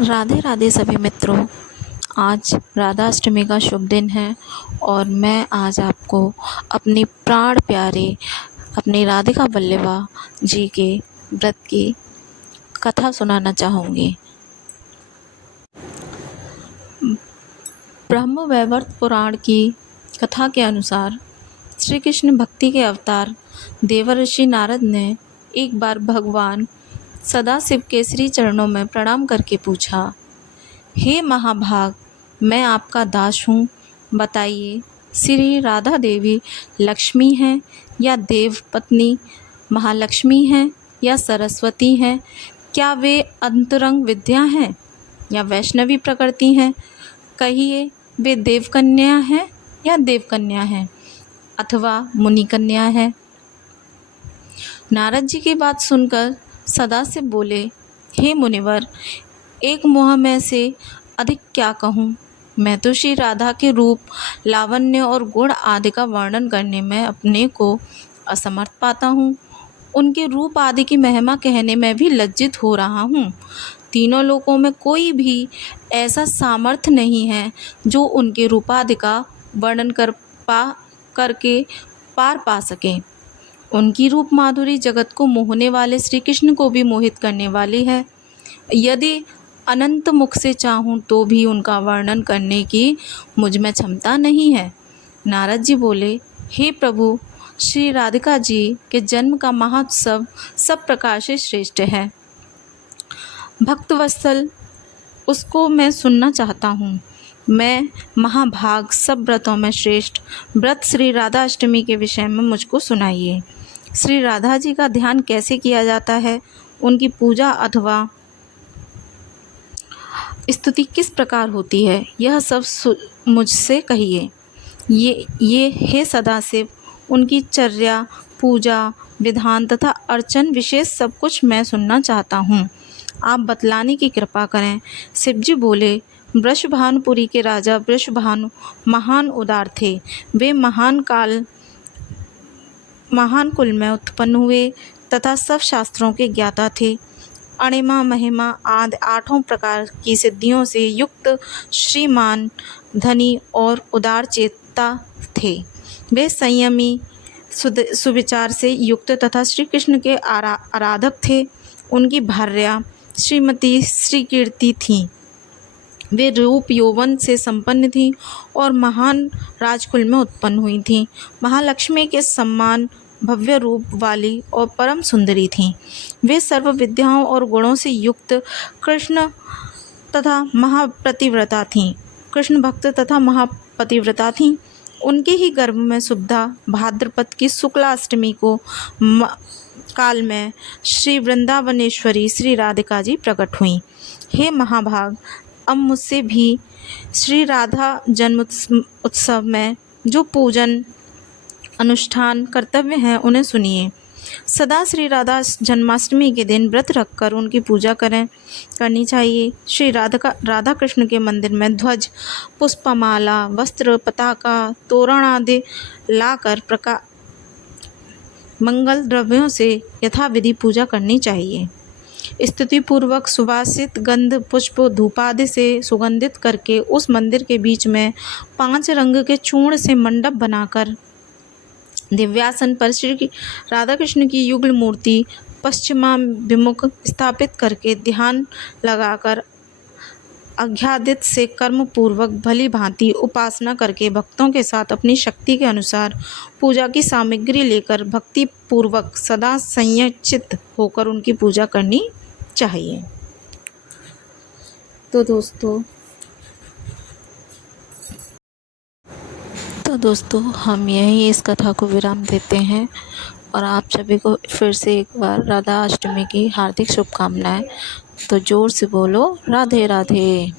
राधे राधे सभी मित्रों। आज राधा अष्टमी का शुभ दिन है और मैं आज आपको अपनी प्राण प्यारे अपनी राधिका वल्लभा जी के व्रत की कथा सुनाना चाहूँगी। ब्रह्म वैवर्त पुराण की कथा के अनुसार श्री कृष्ण भक्ति के अवतार देवर्षि नारद ने एक बार भगवान सदाशिव के श्री चरणों में प्रणाम करके पूछा, हे महाभाग, मैं आपका दास हूँ। बताइए, श्री राधा देवी लक्ष्मी हैं या देव पत्नी महालक्ष्मी हैं या सरस्वती हैं? क्या वे अंतरंग विद्या हैं या वैष्णवी प्रकृति हैं? कहिए, वे देवकन्या हैं या देवकन्या हैं अथवा मुनि कन्या है? नारद जी की बात सुनकर सदाशिव बोले, हे मुनिवर, एक मोह में से अधिक क्या कहूँ। मैं तो श्री राधा के रूप, लावण्य और गुण आदि का वर्णन करने में अपने को असमर्थ पाता हूँ। उनके रूप आदि की महिमा कहने में भी लज्जित हो रहा हूँ। तीनों लोकों में कोई भी ऐसा सामर्थ्य नहीं है जो उनके रूपादि का वर्णन करके पार पा सके। उनकी रूप माधुरी जगत को मोहने वाले श्री कृष्ण को भी मोहित करने वाली है। यदि अनंत मुख से चाहूँ तो भी उनका वर्णन करने की मुझ में क्षमता नहीं है। नारद जी बोले, हे प्रभु, श्री राधिका जी के जन्म का महोत्सव सब प्रकार से श्रेष्ठ है। भक्तवत्सल, उसको मैं सुनना चाहता हूँ। मैं महाभाग सब व्रतों में श्रेष्ठ व्रत श्री राधा अष्टमी के विषय में मुझको सुनाइए। श्री राधा जी का ध्यान कैसे किया जाता है, उनकी पूजा अथवा स्तुति किस प्रकार होती है, यह सब मुझसे कहिए। ये हे सदाशिव, उनकी चर्या, पूजा विधान तथा अर्चन विशेष सब कुछ मैं सुनना चाहता हूँ। आप बतलाने की कृपा करें। शिवजी बोले, वृषभानुपुरी के राजा वृषभानु महान उदार थे। वे महान कुल में उत्पन्न हुए तथा सब शास्त्रों के ज्ञाता थे। अणिमा महिमा आदि 8 प्रकार की सिद्धियों से युक्त श्रीमान, धनी और उदार चेता थे। वे संयमी, सुविचार से युक्त तथा श्री कृष्ण के आराधक थे। उनकी भार्या श्रीमती श्रीकीर्ति थीं। वे रूप यौवन से संपन्न थीं और महान राजकुल में उत्पन्न हुई थीं। महालक्ष्मी के सम्मान भव्य रूप वाली और परम सुंदरी थीं। वे सर्व विद्याओं और गुणों से युक्त कृष्ण तथा महापतिव्रता थीं। कृष्ण भक्त तथा महापतिव्रता थीं। उनके ही गर्भ में सुब्धा भाद्रपद की शुक्ला अष्टमी को काल में श्री वृंदावनेश्वरी श्री राधिका जी प्रकट हुईं। हे महाभाग, अब मुझसे भी श्री राधा जन्म उत्सव में जो पूजन अनुष्ठान कर्तव्य हैं उन्हें सुनिए। सदा श्री राधा जन्माष्टमी के दिन व्रत रखकर उनकी पूजा करनी चाहिए। श्री राधा कृष्ण के मंदिर में ध्वज, पुष्पमाला, वस्त्र, पताका, तोरण आदि लाकर मंगल द्रव्यों से यथाविधि पूजा करनी चाहिए। स्तुति पूर्वक सुवासित गंध, पुष्प, धूपादि से सुगंधित करके उस मंदिर के बीच में 5 रंग के चूर्ण से मंडप बनाकर दिव्यासन पर श्री राधा कृष्ण की युगल मूर्ति पश्चिमाभिमुख स्थापित करके ध्यान लगाकर आज्ञादित से कर्म पूर्वक भली भांति उपासना करके भक्तों के साथ अपनी शक्ति के अनुसार पूजा की सामग्री लेकर भक्ति पूर्वक सदा संयचित होकर उनकी पूजा करनी चाहिए। तो दोस्तों हम यहीं इस कथा को विराम देते हैं और आप सभी को फिर से एक बार राधा अष्टमी की हार्दिक शुभकामनाएं। तो जोर से बोलो, राधे राधे।